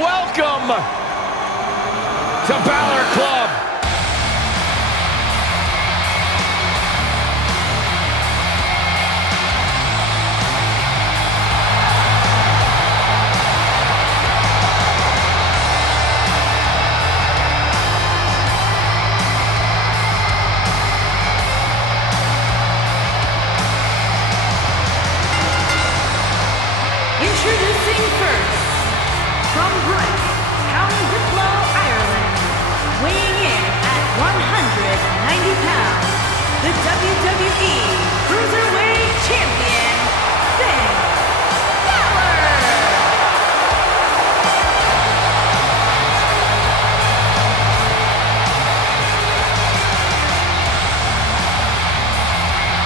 welcome to Bálor Club. Introducing first, from Brick, County Wicklow, Ireland, weighing in at 190 pounds, the WWE Cruiserweight Champion, Finn Bálor!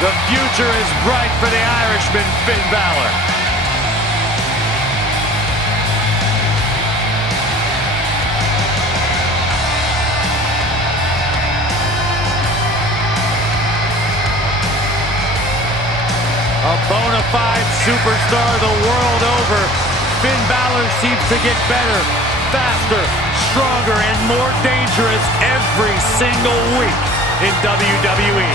The future is bright for the Irishman, Finn Bálor. A bona fide superstar the world over, Finn Bálor seems to get better, faster, stronger, and more dangerous every single week in WWE.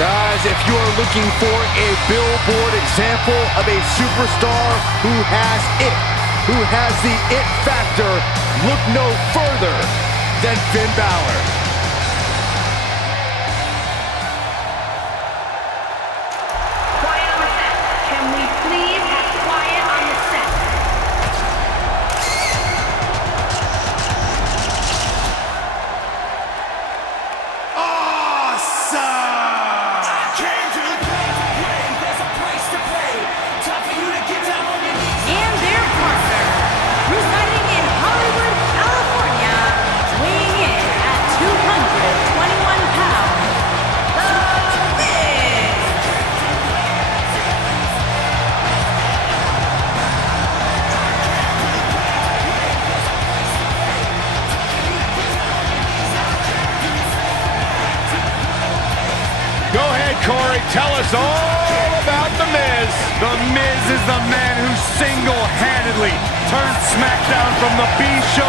Guys, if you are looking for a billboard example of a superstar who has the it factor, look no further than Finn Bálor. Quiet on the set. Can we please have quiet on the set? And their partner, residing in Hollywood, California, weighing in at 221 pounds, The Miz. Go ahead, Corey, tell us all about The Miz. The Miz is the man who single-handedly turned SmackDown from the B show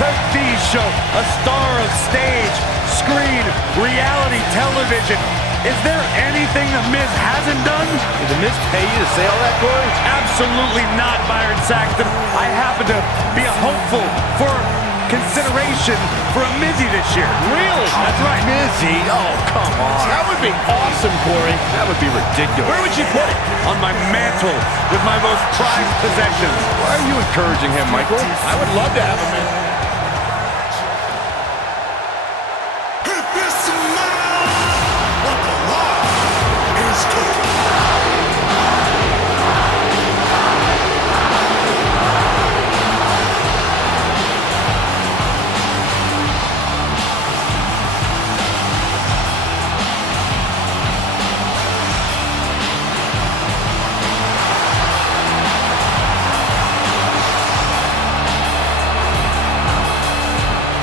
to the show. A star of stage, screen, reality television. Is there anything The Miz hasn't done? Did the Miz pay you to say all that, Corey? Absolutely not, Byron Saxton. I happen to be a hopeful for consideration for a Mizzy this year. Really? That's right. Mizzy? Oh, come on. That would be awesome, Corey. That would be ridiculous. Where would you put it? On my mantle with my most prized possessions. Why are you encouraging him, Michael? I would love to have him in.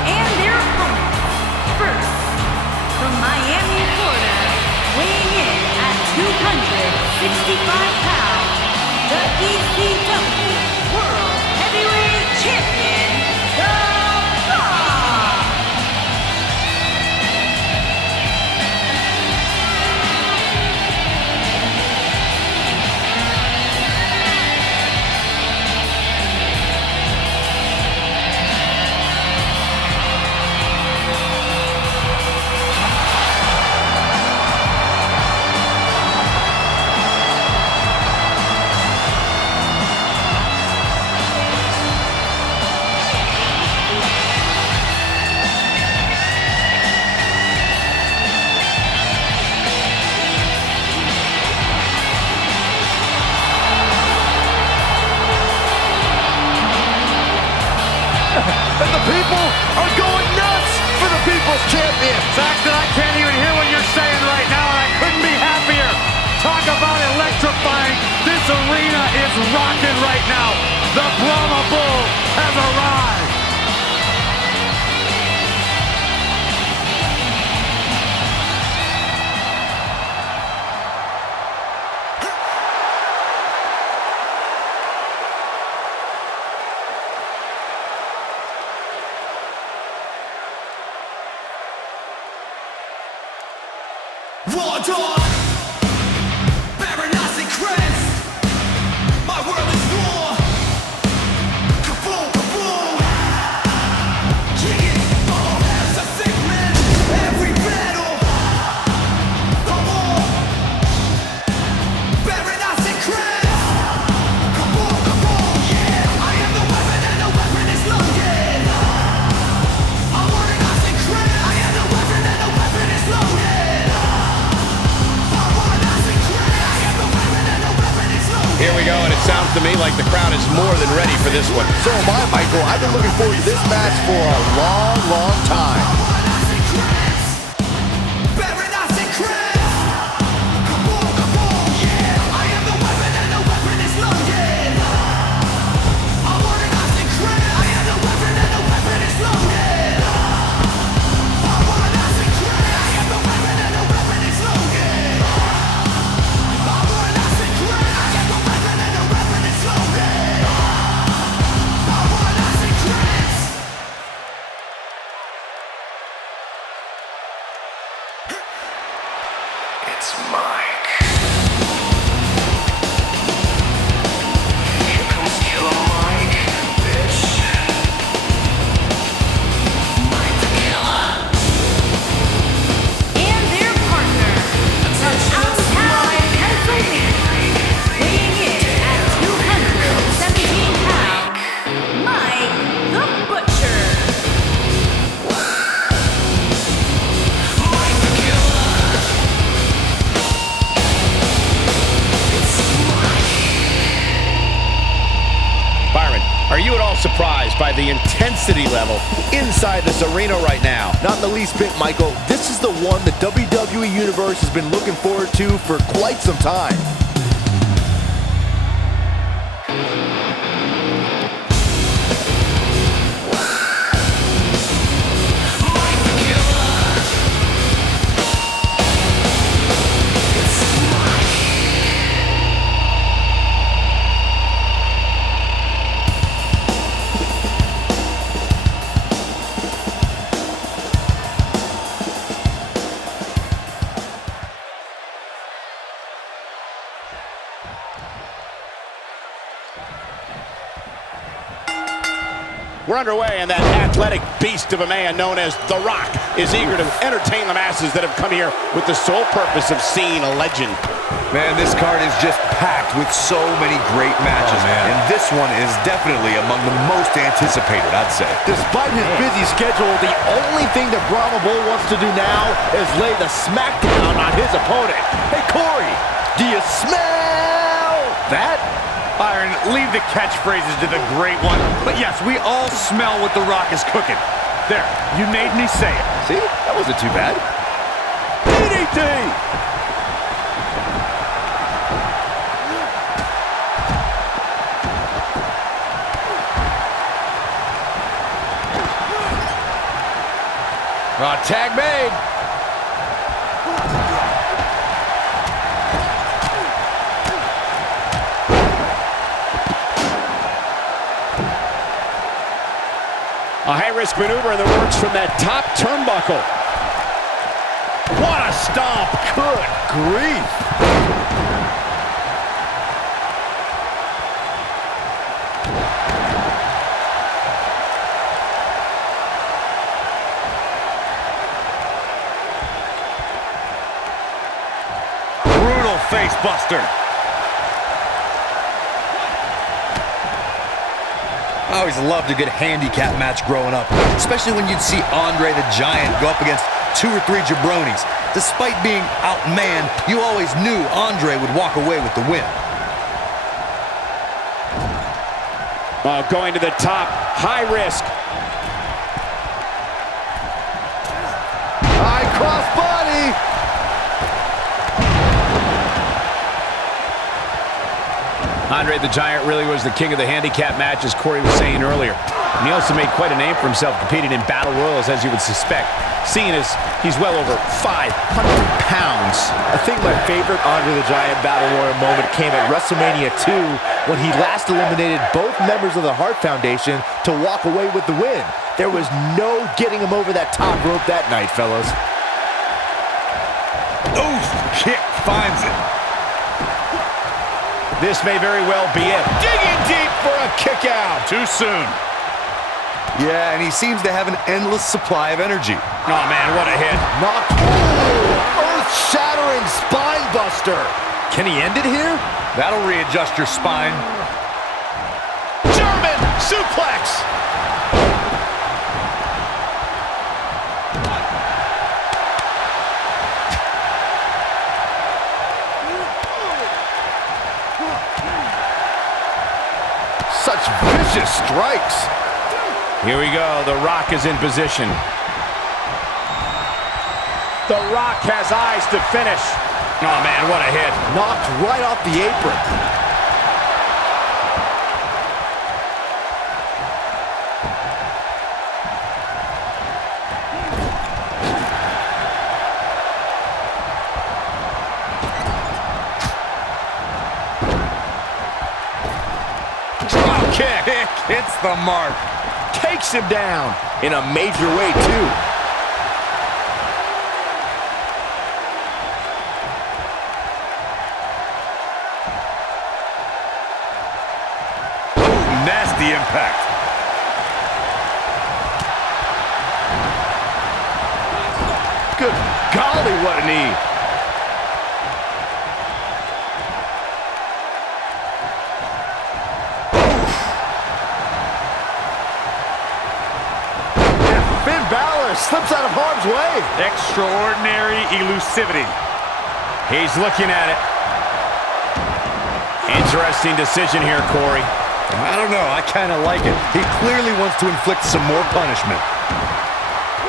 And their opponent, first, from Miami, Florida, weighing in at 265 pounds, the ECW World Heavyweight Champion, The Rock. Saxton, I can't even hear what you're saying right now, and I couldn't be happier. Talk about electrifying. This arena is rocking right now. The Brahma Bull has arrived. War dawn, Baroness and Chris. My world is war. Kaboom, kaboom. King all as a segment. Every battle. The war. Baroness and Chris. Kaboom, kaboom. Yeah, I am the weapon and the weapon is loaded. I'm Baroness and Chris. I am the weapon and the weapon is loaded. Here we go, and it sounds to me like the crowd is more than ready for this one. So am I, Michael. I've been looking forward to this match for a long, long time. It's Mike. Here comes Killer Mike, bitch. Mike the Killer. And their partner, from outside Pennsylvania, weighing in at 217 pounds, Mike the Butcher. Mike the Killer. Byron, are you at all surprised by the intensity level inside this arena right now? Not in the least bit, Michael. This is the one the WWE Universe has been looking forward to for quite some time. We're underway, and that athletic beast of a man known as The Rock is eager to entertain the masses that have come here with the sole purpose of seeing a legend. Man, this card is just packed with so many great matches, and this one is definitely among the most anticipated, I'd say. Despite his busy schedule, the only thing that Brahma Bull wants to do now is lay the smackdown on his opponent. Hey, Corey, do you smell that? Byron, leave the catchphrases to the great one. But yes, we all smell what The Rock is cooking. There, you made me say it. See, that wasn't too bad. DDT! Tag made. A high-risk maneuver in the works from that top turnbuckle. What a stomp! Good grief! Brutal face buster. I always loved a good handicap match growing up, especially when you'd see Andre the Giant go up against 2 or 3 jabronis. Despite being outmanned, you always knew Andre would walk away with the win. Going to the top, high risk. body. Andre the Giant really was the king of the handicap match, as Corey was saying earlier. And he also made quite a name for himself competing in battle royals, as you would suspect, seeing as he's well over 500 pounds. I think my favorite Andre the Giant Battle Royal moment came at WrestleMania 2 when he last eliminated both members of the Hart Foundation to walk away with the win. There was no getting him over that top rope that night, fellas. Oof, kick finds it. This may very well be it. Digging deep for a kick out. Too soon. Yeah, and he seems to have an endless supply of energy. Oh, man, what a hit. Knocked. Earth-shattering spine buster. Can he end it here? That'll readjust your spine. German suplex. Such vicious strikes. Here we go. The Rock is in position. The Rock has eyes to finish. Oh, man, what a hit. Knocked right off the apron. Drop kick. Hits the mark. Takes him down in a major way, too. Nasty impact. Good golly, what a knee. Bálor slips out of harm's way. Extraordinary elusivity. He's looking at it. Interesting decision here, Corey. I don't know. I kind of like it. He clearly wants to inflict some more punishment.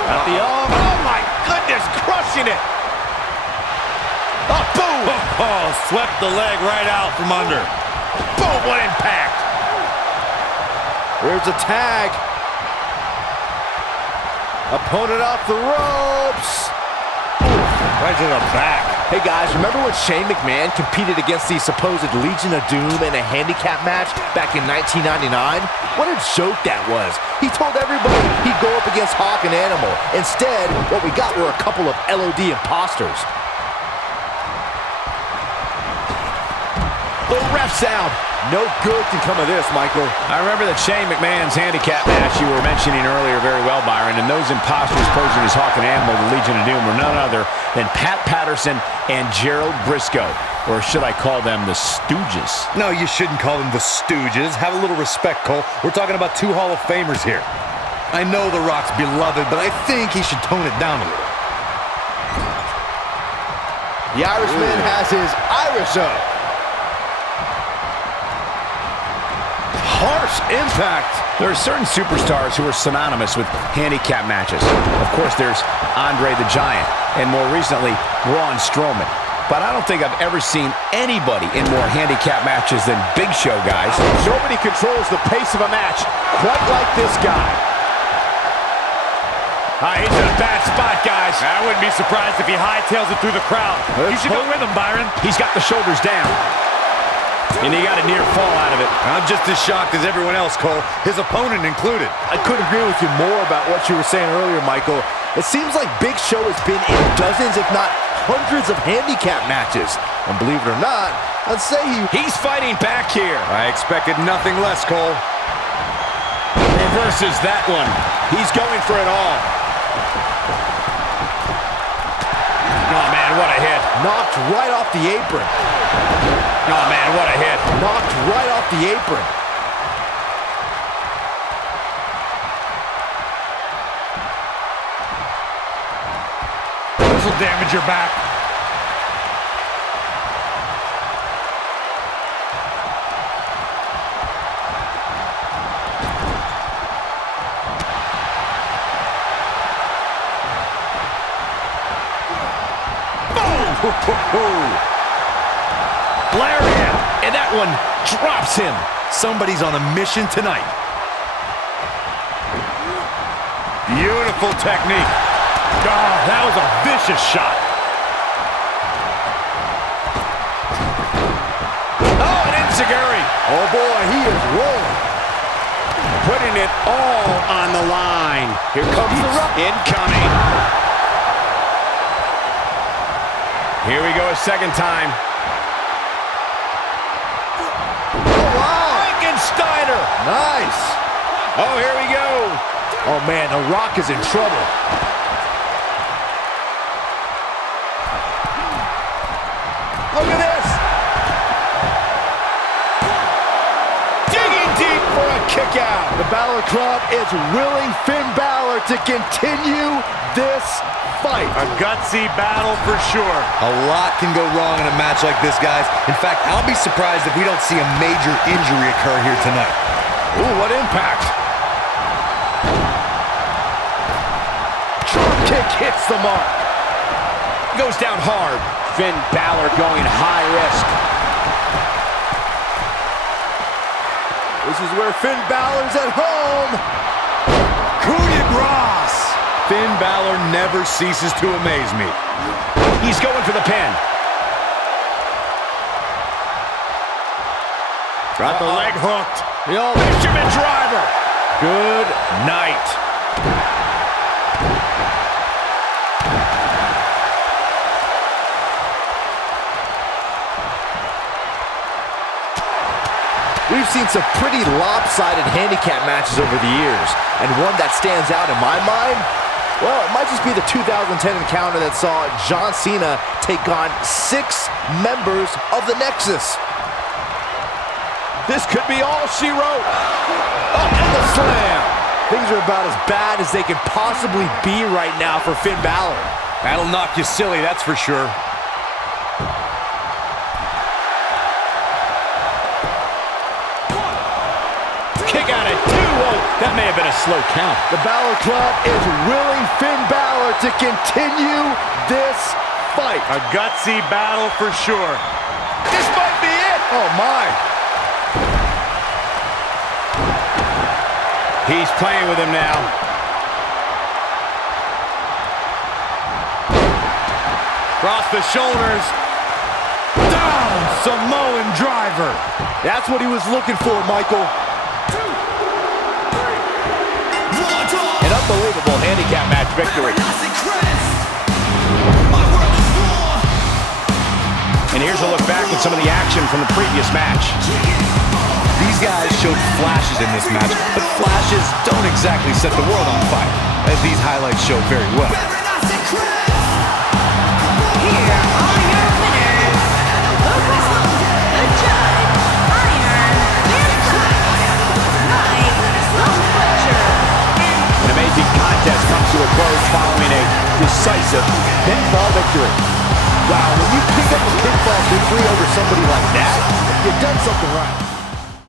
At the arm. Oh, my goodness, crushing it. Oh, boom. Oh, swept the leg right out from under. Boom, what impact. There's a tag. Opponent off the ropes. Right to the back. Hey guys, remember when Shane McMahon competed against the supposed Legion of Doom in a handicap match back in 1999? What a joke that was. He told everybody he'd go up against Hawk and Animal. Instead, what we got were a couple of LOD imposters. The ref's out. No good can come of this, Michael. I remember that Shane McMahon's handicap match you were mentioning earlier very well, Byron, and those imposters posing as Hawk and Animal, the Legion of Doom, were none other than Pat Patterson and Gerald Briscoe, or should I call them the Stooges? No, you shouldn't call them the Stooges. Have a little respect, Cole. We're talking about two Hall of Famers here. I know The Rock's beloved, but I think he should tone it down a little. The Irishman has his Irish up. Harsh impact. There are certain superstars who are synonymous with handicap matches. Of course, there's Andre the Giant, and more recently, Braun Strowman. But I don't think I've ever seen anybody in more handicap matches than Big Show, guys. Nobody controls the pace of a match quite like this guy. He's in a bad spot, guys. I wouldn't be surprised if he hightails it through the crowd. You should go with him, Byron. He's got the shoulders down. And he got a near fall out of it. I'm just as shocked as everyone else, Cole, his opponent included. I couldn't agree with you more about what you were saying earlier, Michael. It seems like Big Show has been in dozens, if not hundreds, of handicap matches. And believe it or not, I'd say he's fighting back here. I expected nothing less, Cole. Reverses that one. He's going for it all. Oh, man, what a hit. knocked right off the apron. Oh, man, what a hit. Knocked right off the apron. This will damage your back. Lariat, and that one drops him. Somebody's on a mission tonight. Beautiful technique. Oh, that was a vicious shot. Oh, an enziguri. Oh boy, he is rolling. Putting it all on the line. Here comes the run. Incoming. Here we go a second time. Oh, wow. Frankensteiner. Nice. Oh, here we go. Oh man, The Rock is in trouble. Look at this. Digging deep for a kick out. The Bálor Club is willing Finn Bálor to continue this fight. A gutsy battle for sure. A lot can go wrong in a match like this, guys. In fact, I'll be surprised if we don't see a major injury occur here tonight. Ooh, what impact. Drop kick hits the mark. Goes down hard. Finn Bálor going high risk. This is where Finn Bálor's at home. Coup de grace. Finn Bálor never ceases to amaze me. He's going for the pin. Got the leg hooked. Fisherman driver. Good night. We've seen some pretty lopsided handicap matches over the years, and one that stands out in my mind, well, it might just be the 2010 encounter that saw John Cena take on 6 members of the Nexus. This could be all she wrote. Oh, and the slam! Things are about as bad as they can possibly be right now for Finn Bálor. That'll knock you silly, that's for sure. Kick out at 2. Whoa, that may have been a slow count. The Bálor Club is willing Finn Bálor to continue this fight. A gutsy battle for sure. This might be it. Oh, my. He's playing with him now. Across the shoulders. Down, Samoan driver. That's what he was looking for, Michael. An unbelievable handicap match victory. And here's a look back at some of the action from the previous match. These guys showed flashes in this match, but flashes don't exactly set the world on fire, as these highlights show very well. Here are your winners. The Rock, the Judge, Iron, Mike, the Butcher, and An amazing contest comes to a close following a decisive pinfall victory. Wow, when you pick up a pinfall victory over somebody like that, you've done something right.